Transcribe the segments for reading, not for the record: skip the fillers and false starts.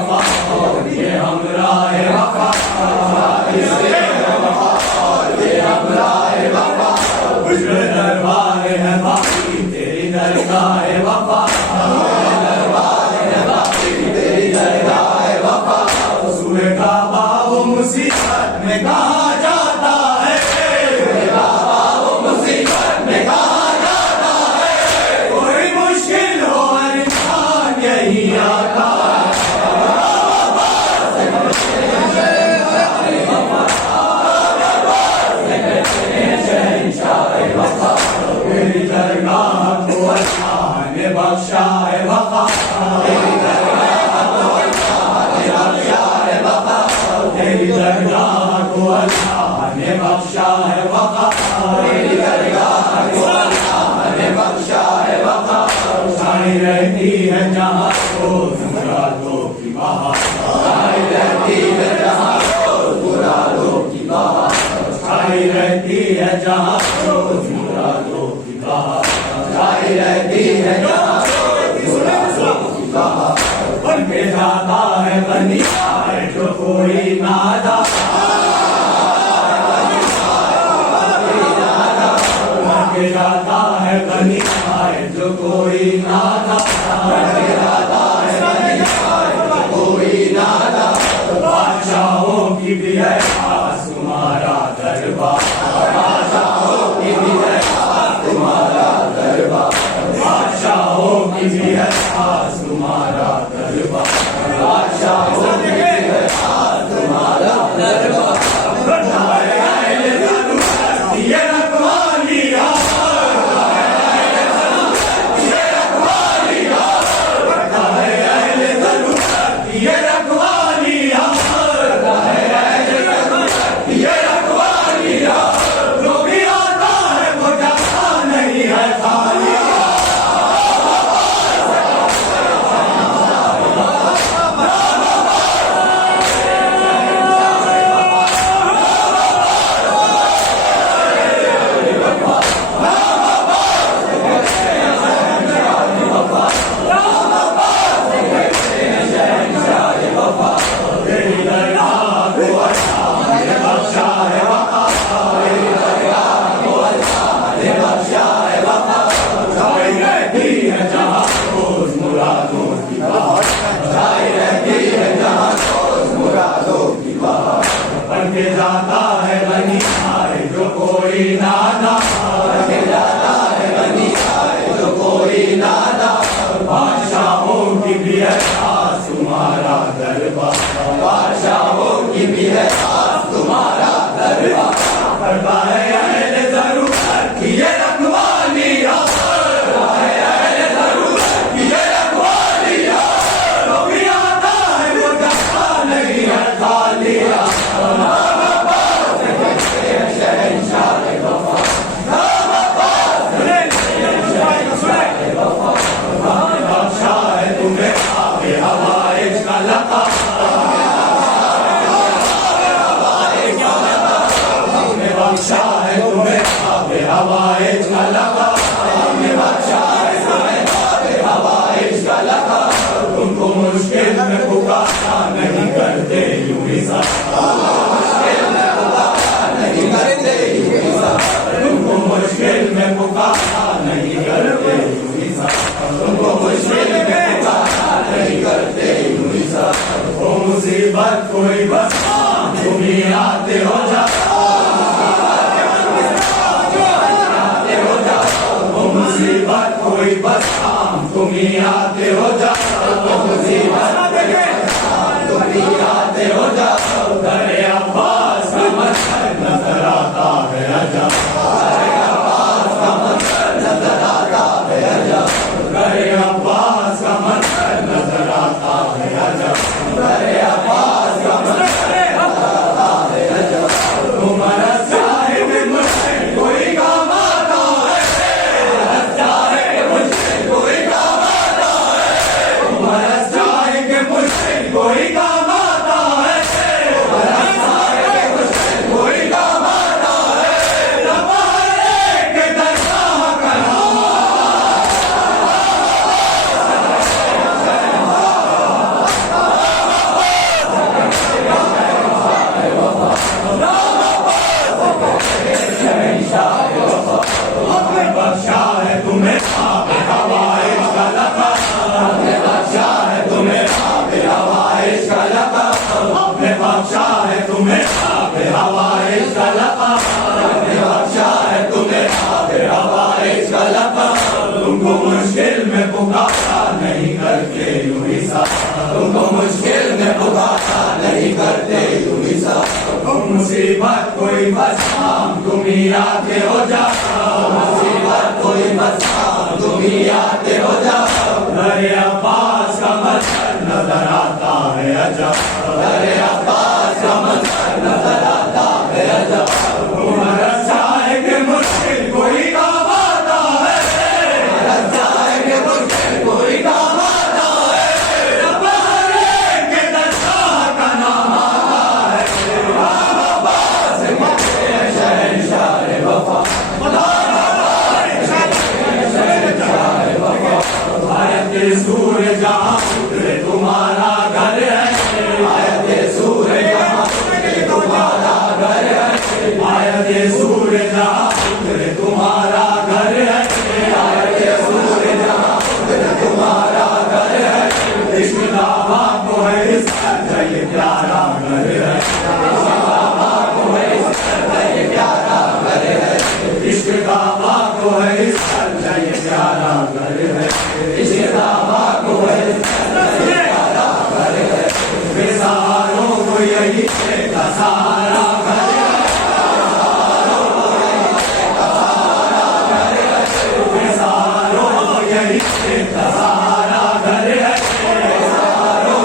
वफा, ये हमराह वफा, इसके वफा, ये हमराह वफा, उजड़े दरबार है बाकी तेरी दरगाह वफा, दरबार है बाकी तेरी दरगाह वफा, सुए का बाबू मुसीबत में कहा जाता है, सुए का बाबू मुसीबत में कहा जाता है, कोई मुश्किल हो हर इंसान यही आता है। तेरी दरगाह को अल्लाह ने बख्शा है वफा, तेरी दरगाह को अल्लाह ने बख्शा है वफा, तेरी दरगाह को अल्लाह ने बख्शा है वफा, तेरी दरगाह को अल्लाह ने बख्शा है वफा, छाई रहती है जहाँ रोज मुरादों की बहार, छाई रहती है जहाँ रोज मुरादों की बहार, छाई रहती है जहाँ रोज मुरादों की बहार, छाई रहती है जहाँ रोज मुरादों की बहार, बन के जाता है बनी आए जो कोई नादा, बन के जाता है बनी आए जो कोई नादा, बन के जाता है बनी आए जो कोई नादा, बादशाहों की भी है खास तुम्हारा दरबार, बादशाहों की भी है खास तुम्हारा दरबार, बादशाहों की भी है खास तुम्हारा दरबार, बादशाहों की भी है खास तुम्हारा दरबार, ये रखवालिया, ये रखवालिया, ये रखवालिया, ये रखवालिया, जो भी आता है वो जाता नहीं है खाली। तेरी दरगाह को अल्लाह ने बख्शा है वफा, तेरी दरगाह को अल्लाह ने बख्शा है वफा, छाई रहती है जहाँ रोज मुरादों की बहार, छाई रहती है जहाँ रोज मुरादों की बहार, बन के जाता है बनी आए जो कोई नादा, बन के जाता है बनी आए जो कोई नादा, बादशाहों की भी है खास तुम्हारा दरबार, बादशाहों की भी है खास तुम्हारा दरबार, करता है अहले ज़रूरत की ये रखवालिया, करता है अहले ज़रूरत की ये रखवालिया, जो भी आता है वो जाता नहीं है खालिया। बख्शा है तुम्हें आगे हवाए का लता, बख्शा है तुम्हें आगे हवाए का लता, बख्शा है तुम्हें आगे हवाए का लता, तुमको मुश्किल में पुकारा नहीं करते यूं ही सता, मुश्किल में पुकारा नहीं करते यूं ही सता, तुमको मुश्किल में पुकारा नहीं करते यूं ही सता, तुमको मुश्किल में पुकारा नहीं करते यूं ही सता, वो मुसीबत कोई बस तुम ही आते हो जाता, मुसीबत कोई बस तुम ही आते हो जाओ, मुसीबत तुम ही आते हो जाओ, दरे अब्बास का मंजर नजर आता है अजब, दरे अब्बास का मंजर नजर आता है अजब, दरे अब्बास का मंजर नजर आता है अजब, दरे अब्बास का मंजर नजर आता है अजब, तुम्हारा साहिब मुझसे कोई काम आता है, कोई काम आता है, मुश्किल में पुकारा नहीं करते यूं ही साथ, तुमको मुश्किल में पुकारा नहीं करते यूं ही साथ। तुम मुसीबत कोई बस काम तुम ही आते हो जाओ, मुसीबत कोई बस काम तुम ही आते हो जाओ। अरे अब्बास का मंजर नजर आता है अजब, अरे अब्बास का मंजर नजर आता है अजब। उमर अच्छा है कि मुश्किल कोई काम आता है, अच्छा है कि मुश्किल कोई काम आता है। रब्बानी के दरगाह का नाम आता है, अब्बास के शहंशाह वफा, सूर्य जहाँ उतरे तुम्हारा घर है, आयते सूर्य जहाँ उतरे तुम्हारा घर है, आयते सूर्य जहाँ उतरे तुम्हारा घर है, आयते सूर्य जहाँ उतरे तुम्हारा घर है। इश्क दावा को है इस तरह ये प्यारा घर है, इश्क दावा को है इस तरह ये प्यारा घर है, इश्क दावा को है इस तरह ये प्यारा घर है, इश्क दावा को है इस तरह ये प्यारा घर है। बेसहारों को यही का सहारा घर है, बेसहारों को यही का सहारा घर है, बेसहारों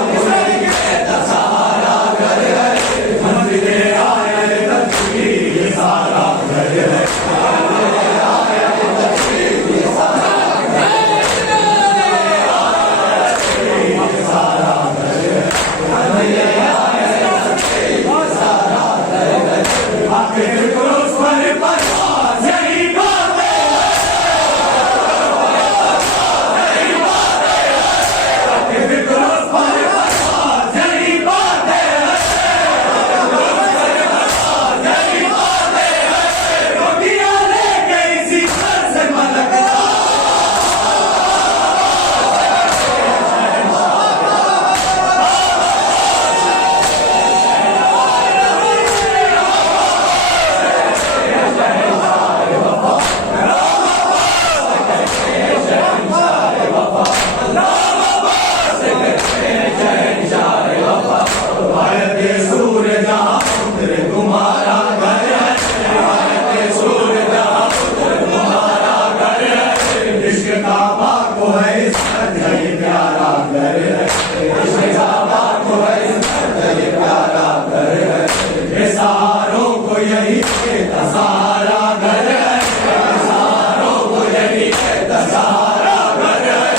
को यही का सहारा घर है।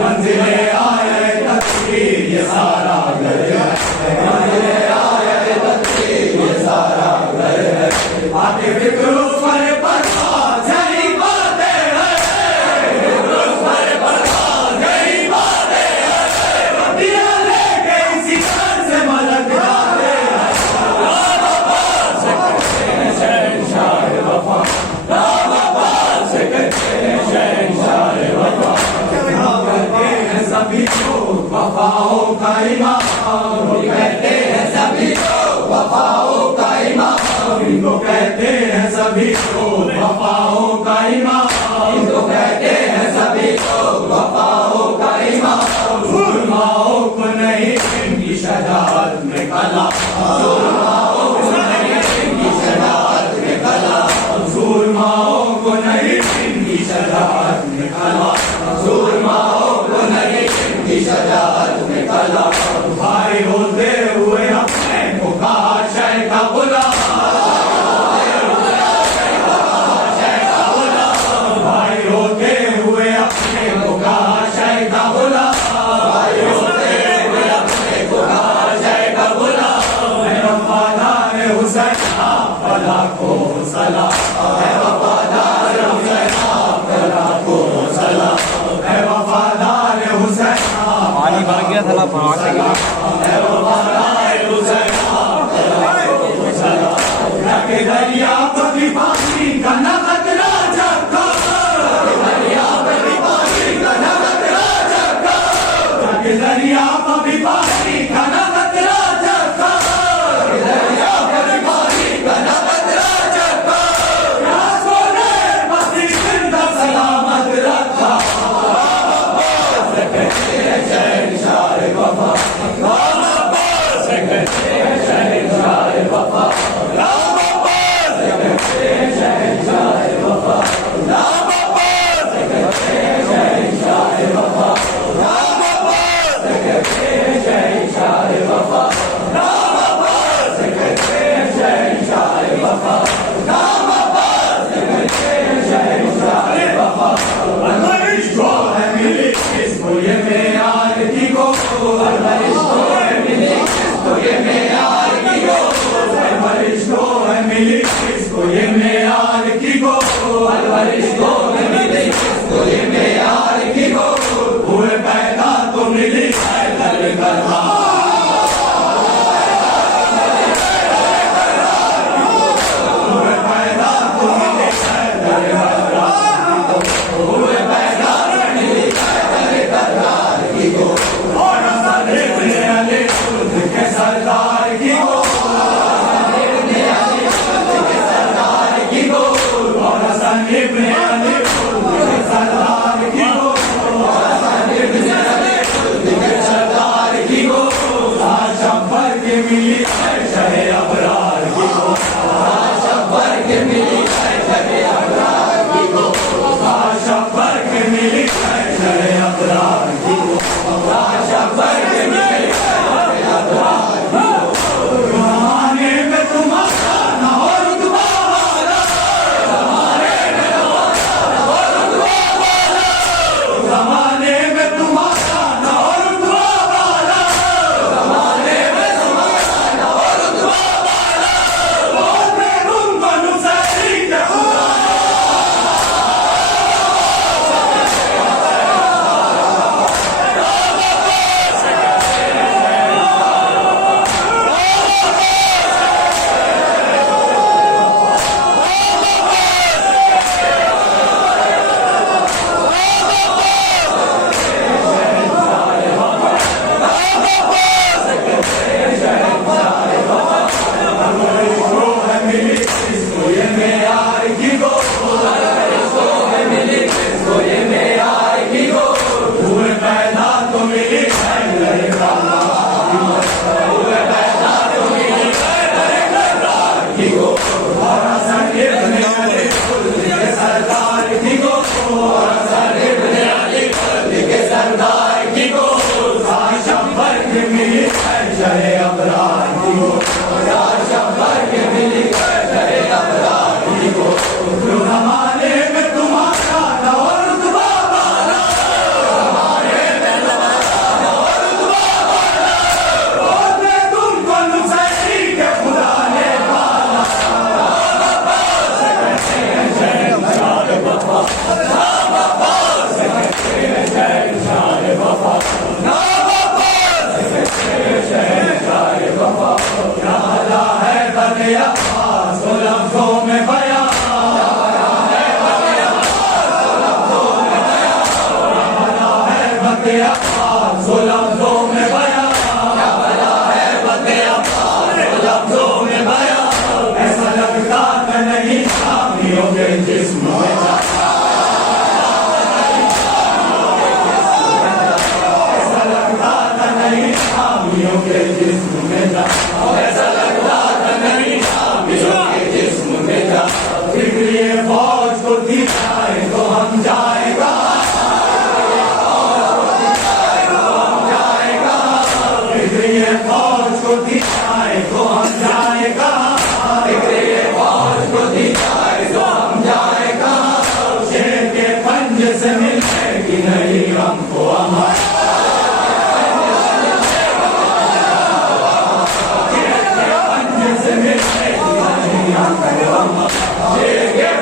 मंजिले आए तक भी ये सारा घर है, मंजिले आए तक भी ये सारा वफाओं का इमाम कहते हैं सभी लोग, वफाओं का इमाम इनको कहते हैं सभी लोग, वफाओं का इमाम इनको कहते हैं सभी लोग, वफाओं का इमाम। जुल्माओं को नहीं इनकी शजाअत में कला, जुल्माओं को नहीं इनकी शजाअत में कला, जुल्माओं को नहीं इनकी शजाअत में कला, जुल्माओं को नहीं इनकी शजाअत में कला। भाई होते हुए अपने को कहा शह का गुलाम, भाई होते हुए अपने को कहा शह का गुलाम, भाई होते हुए अपने को कहा शह का गुलाम। मैं वफादार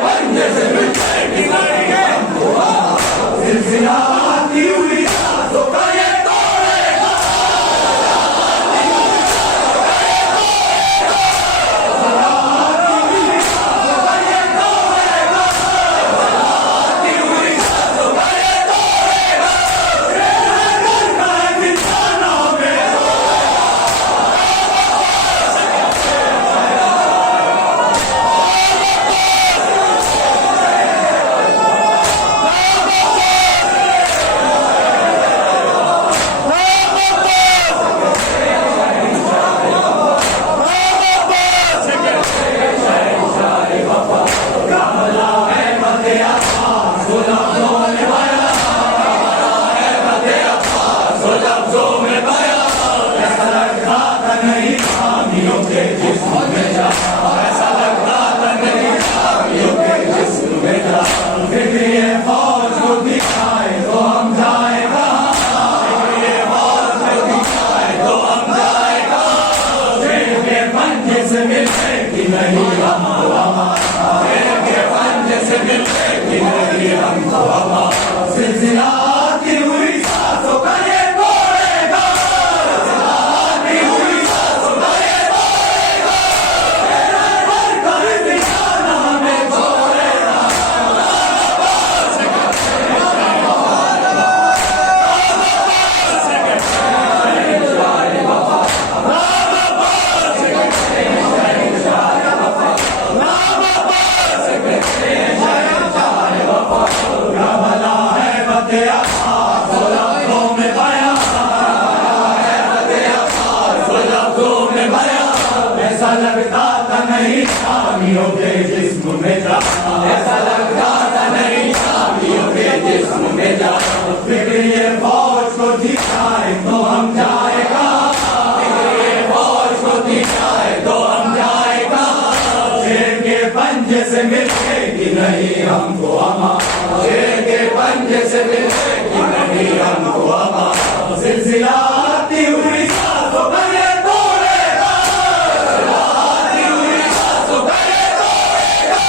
पंज के जिस्म में जा, ऐसा लगता था नहीं खामियों के जिस्म में जा। फिक्र ये फौज को दिखाए तो हम जाए कहाँ, फिक्र ये फौज को दिखाए तो हम जाए कहाँ। जेल के पंजे से मिलने की नहीं हमको हमारा, जेल के पंजे से मिलने की नहीं हमको हमारा। सिलसिला की हुई सांसों का ये तोड़ेगा, सिलसिला की हुई सांसों का ये तोड़ेगा। तेरा घर का निशाना हमें छोड़ेगा। ऐसा लगता था नहीं खामियों के जिस्म में जा, ऐसा लगता था नहीं खामियों के जिस्म में जा। फिक्र ये फौज को दिखाए तो हम जाए कहाँ, फिक्र ये फौज को दिखाए तो हम जाए कहाँ। जेल के पंजे से मिलने की नहीं हमको हमारा, जेल के पंजे से मिलने की नहीं हमको हमारा। सिलसिला आती हुई सांसों का ये तोड़ेगा, सिलसिला आती हुई सांसों का ये तोड़ेगा।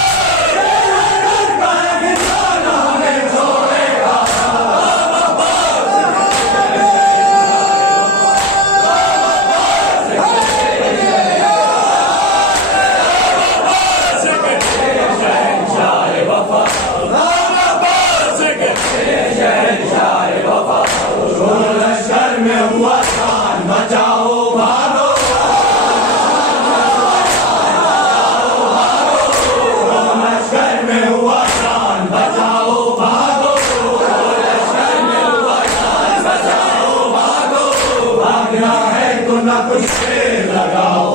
तेरा घर का निशाना हमें छोड़ेगा। लश्कर में हुआ जान बचाओ भागो, लश्कर में हुआ जान बचाओ भागो, लश्कर में हुआ जान बचाओ भागो। भागना है तो न कुछ से लगाओ,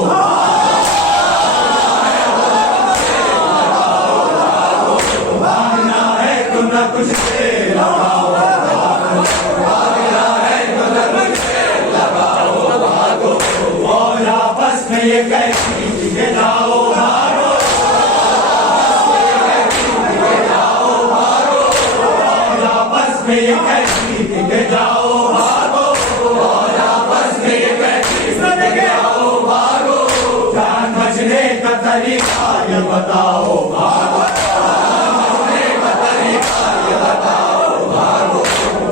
भागना है तो न कुछ से लगाओ, और आपस में ये कहती के जाओ भागो, और आपस में ये कहती के जाओ भागो, और आपस में ये कहती के जाओ भागो। जान बचने का तरीका ये बताओ भागो, जान बचने का तरीका ये बताओ भागो,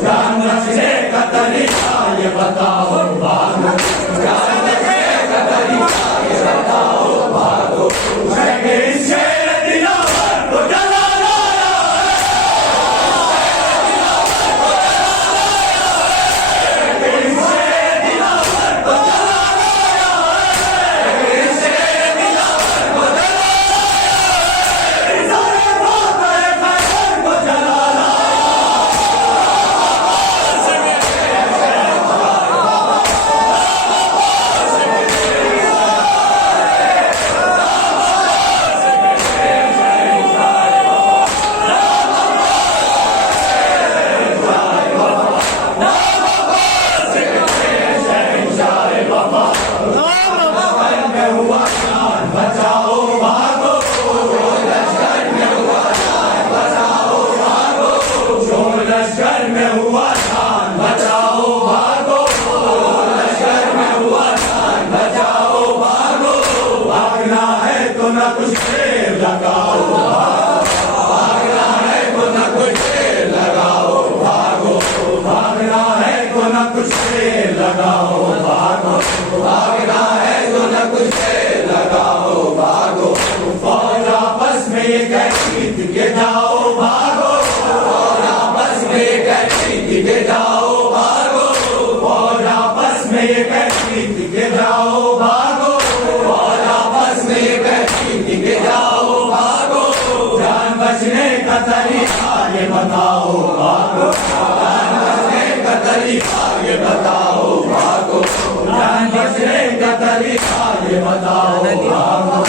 जान बचने का तरीका ये बताओ भागो, जान बचने का तरीका ये बताओ भागो। इस शेर दिलावर को जला लाया है, इस शेर दिलावर को जला लाया है, इस शेर दिलावर को जला लाया है, सारे भागरे खैबर को जला बचाओ भागो, लश्कर में हुआ जान बचाओ भागो, लश्कर में हुआ जान बचाओ भागो, लश्कर में हुआ जान बचाओ भागो। भागना है तो न कुछ देर लगाओ, भागना है तो न कुछ देर लगाओ भागो, भागना है तो न कुछ देर लगाओ भागो, भागना है तो न कुछ देर लगाओ भागो। फौज आपस में ये कहती थी के जाओ भागो, फौज आपस में ये कहती थी के जाओ भागो, फौज आपस में ये कहती थी के जाओ भागो, फौज आपस में ये कहती थी के जाओ भागो। जान बचने का तरीका ये बताओ भागो, जान बचने का तरीका ये बताओ भागो, जान बचने का तरीका ये बताओ भागो,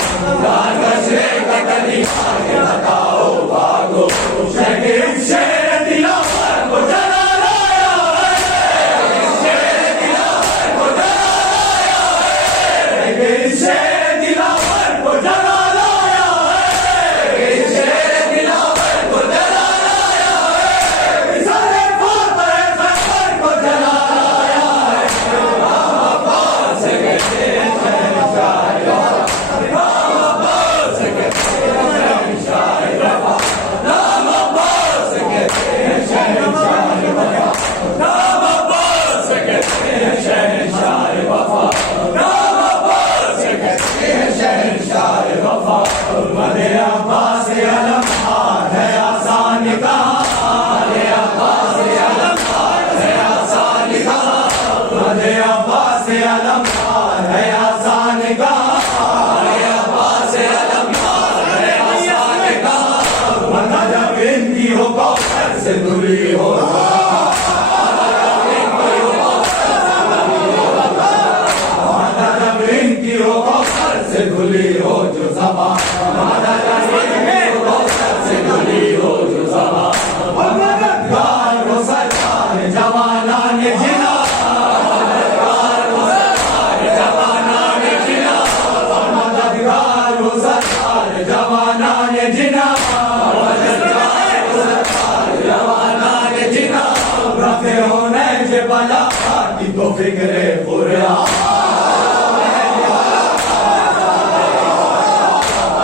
जान बचने का तरीका ये बताओ भागो। शहीद शेर दिलावर को जला लाया है, शेर दिलावर को जला लाया है, शेर से धुली हो जो ज़बान, मादा से धुली हो जो ज़बान, मददगार हो सरकार जवाना ने जिना, मददगार हो सरकार जवाना ने जिना, मददगार हो सरकार जवाना ने जिना, मददगार हो सरकार जवाना ने जिना, रफे होने जे बला की तो फिक्रे बुरा,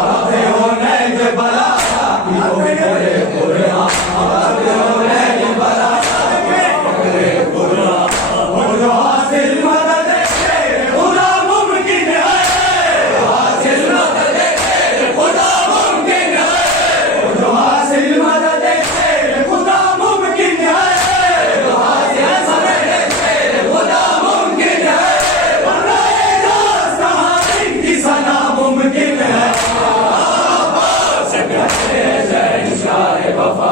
रफे होने जे बला की तो फिक्रे बुरा, रफे होने जे बला की तो फिक्रे बुरा, वो जो हासिल मदद से खुदा मुमकिन है, हासिल मदद से खुदा मुमकिन है, वो जो हासिल मदद से खुदा मुमकिन है, जो हासिल मदद से खुदा मुमकिन है, वरना ये रास्ता इनकी सना मुमकिन है। शहंशाह वफा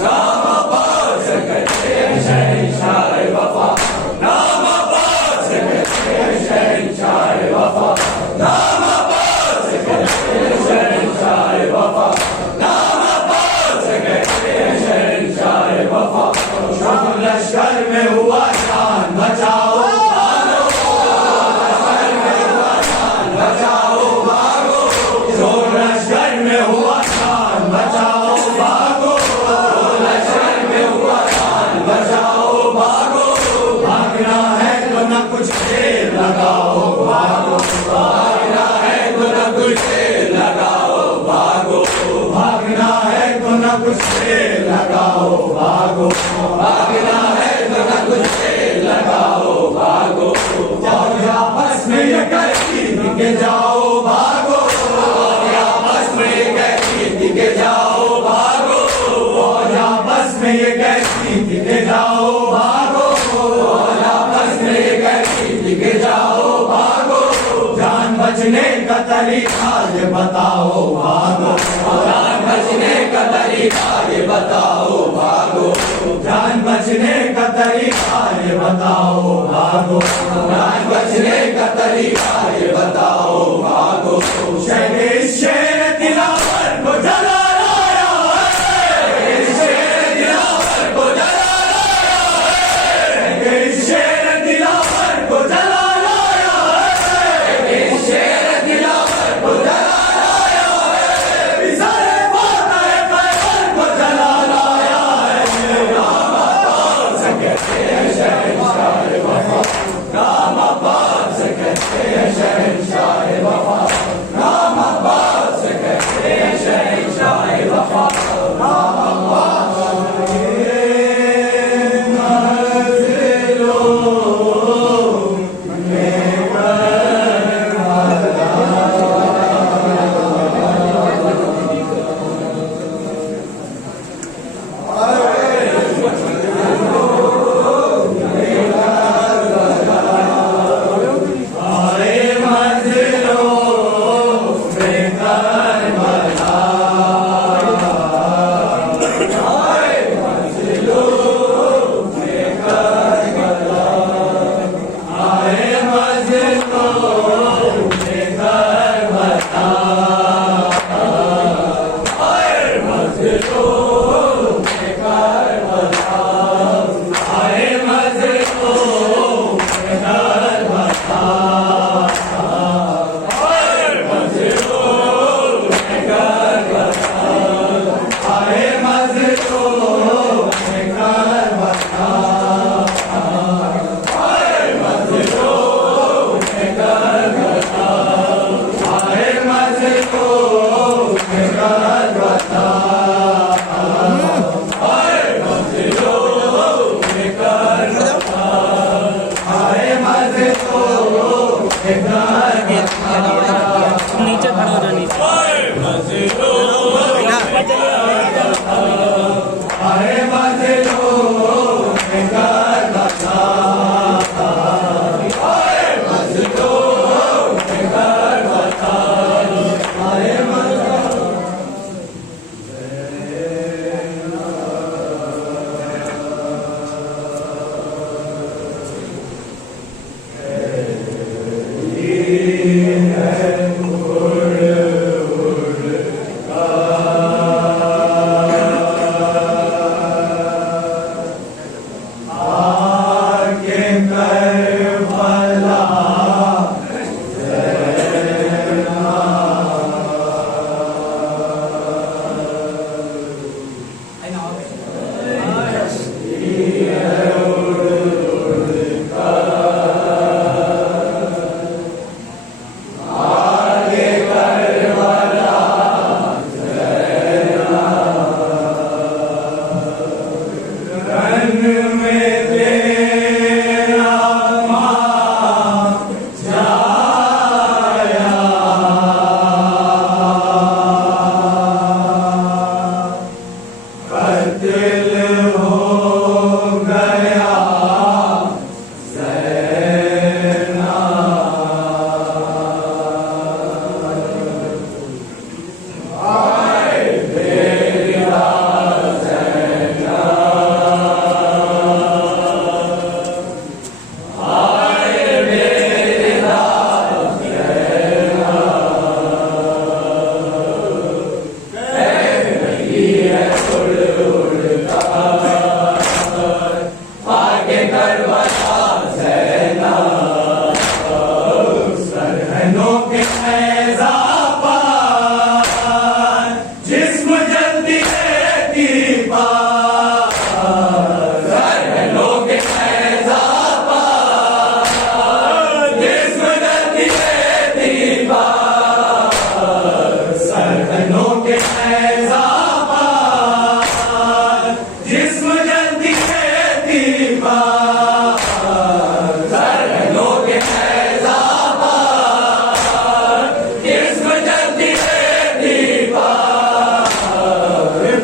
नाम अब्बास कहते हैं, शहंशाह वफा नाम अब्बास कहते हैं, शहंशाह वफा नाम अब्बास कहते हैं, शहंशाह वफा नाम अब्बास कहते हैं, शहंशाह वफा। शब लश्कर में हुआ शान बचाओ लश्कर में हुआ शान बचाओ भागो, शोर लश्कर में हुआ शान बचाओ भागो, लश्कर में हुआ शान बचाओ भागो, भागना है तो न कुछ देर लगाओ भागो, भागना है तो न कुछ देर लगाओ भागो, भागना है तो न कुछ देर लगाओ भागो, भागना है तो न कुछ देर लगाओ भागो, आपस में ये कहती के जाओ भागो, आपस में ये कहती के जाओ भागो, आपस में ये कहती के जाओ भागो, आपस में ये कहती के जाओ भागो, जान बचने का तरीका ये बताओ भागो, जान बचने का तरीका ये बताओ भागो, जान बचने का तरीका ये बताओ भागो, जान बचने का तरीका ये बताओ भागो। शहरे शेर दिलावर को जला लाया है, शेर दिलावर को जला लाया है, शेर दिलावर को जला लाया है, शेर दिलावर को जला लाया है, सारे फातह पैगंबर को जला लाया है। नाम अब्बास कहते हैं, शहंशाह वफा नाम अब्बास कहते हैं, शहंशाह वफा नाम अब्बास कहते हैं, शहंशाह वफा नाम अब्बास। नीचे खड़ा हो जाओ, नीचे लोगे ऐसा पार, जिस्म जल्दी रहती पार, सर लोगे ऐसा पार, जिस्म जल्दी रहती पार, सर लोगे ऐसा पार, जिस्म जल्दी रहती पार, सर लोगे ऐसा पार, जिस्म जल्दी रहती पार,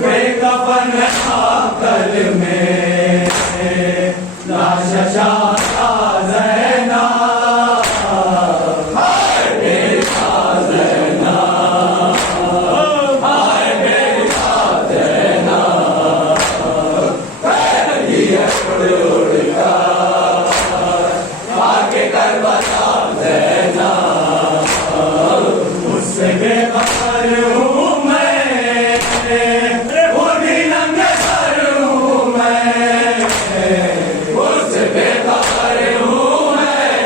बेकफन आकल में लाश शादा ज़ैना, हाय मेरी ज़ैना, हाय मेरी ज़ैना, पहली उड़ उड़ कर आगे करबला ज़ैना, उससे बेखबर हूँ मैं, वो भी नंगे सर हूँ मैं, उससे बेखबर हूँ मैं,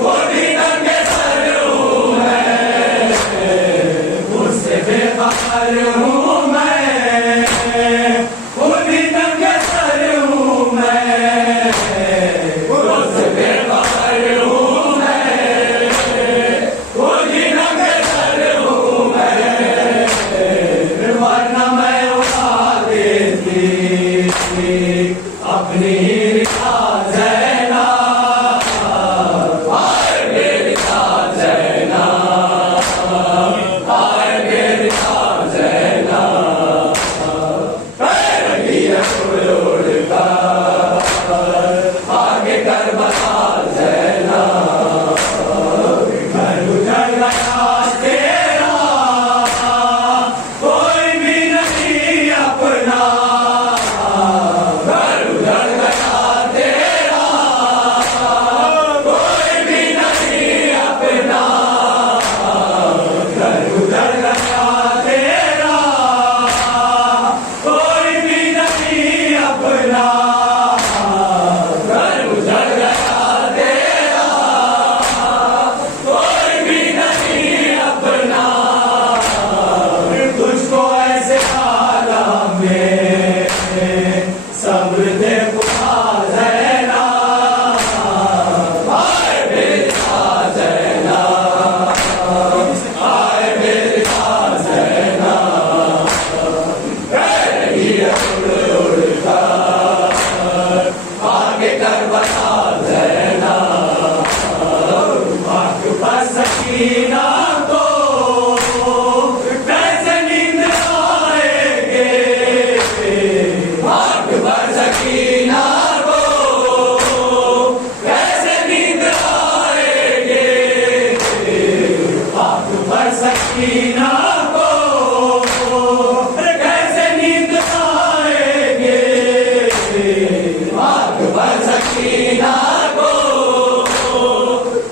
वो भी नंगे सर हूँ मैं, उससे बेखबर हूँ मैं, वो भी नंगे सर हूँ मैं, उससे बेखबर हूँ मैं, वो भी नंगे सर हूँ मैं, वरना मैं उड़ा देती अपनी रिता ज़ैना, हाय मेरी ज़ैना, हाय मेरी ज़ैना, रही है उड़ उड़ कर आगे करबला ज़ैना, घर उजड़ गया तेरा, कोई भी नहीं अपना, घर उजड़ गया तेरा, कोई भी नहीं अपना, घर उजड़ गया तेरा, कोई भी नहीं अपना, घर उजड़ गया तेरा, कोई भी नहीं अपना, तुझको ऐसे आलम में सब्र दे खुदा ज़ैना, हाय मेरी ज़ैना, हाय मेरी ज़ैना, रही है उड़ उड़ कर आगे करबला ज़ैना, आँख पर सकीना को कैसे नींद आएगे, आँख पर सकीना को कैसे नींद आएगे, आँख पर सकीना को कैसे नींद आएगे, आँख पर सकीना को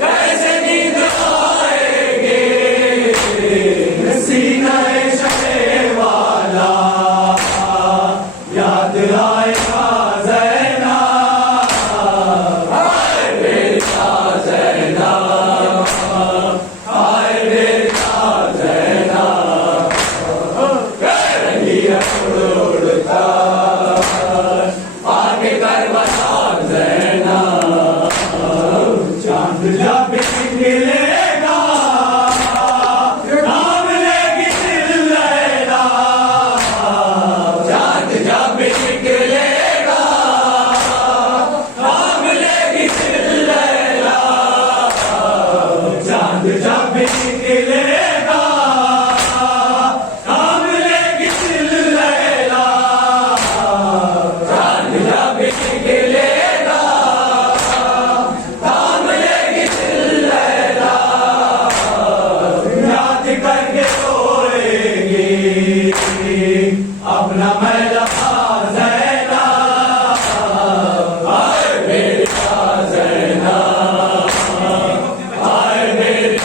कैसे नींद आएगे, सीना शे वाला याद आएगा ज़ैना, हाय मेरी ज़ैना, हाय मेरी ज़ैना, रही है उड़ उड़ कर आगे करबला ज़ैना, चांद जब निकलेगा नाम लेगी दिल लैला, चांद जब निकलेगा नाम लेगी दिल लैला, चांद जब निकलेगा नाम लेगी दिल लैला, चांद जब निकलेगा नाम लेगी दिल लैला, याद करके रोएगी अपना मैला ज़ैना, हाय मेरी ज़ैना, हाय मेरी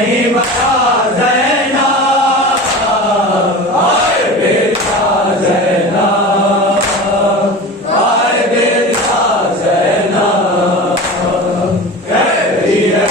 नहीं बचा ज़ैनब, आए बेटा ज़ैनब, आए बेटा ज़ैनब, कह रही है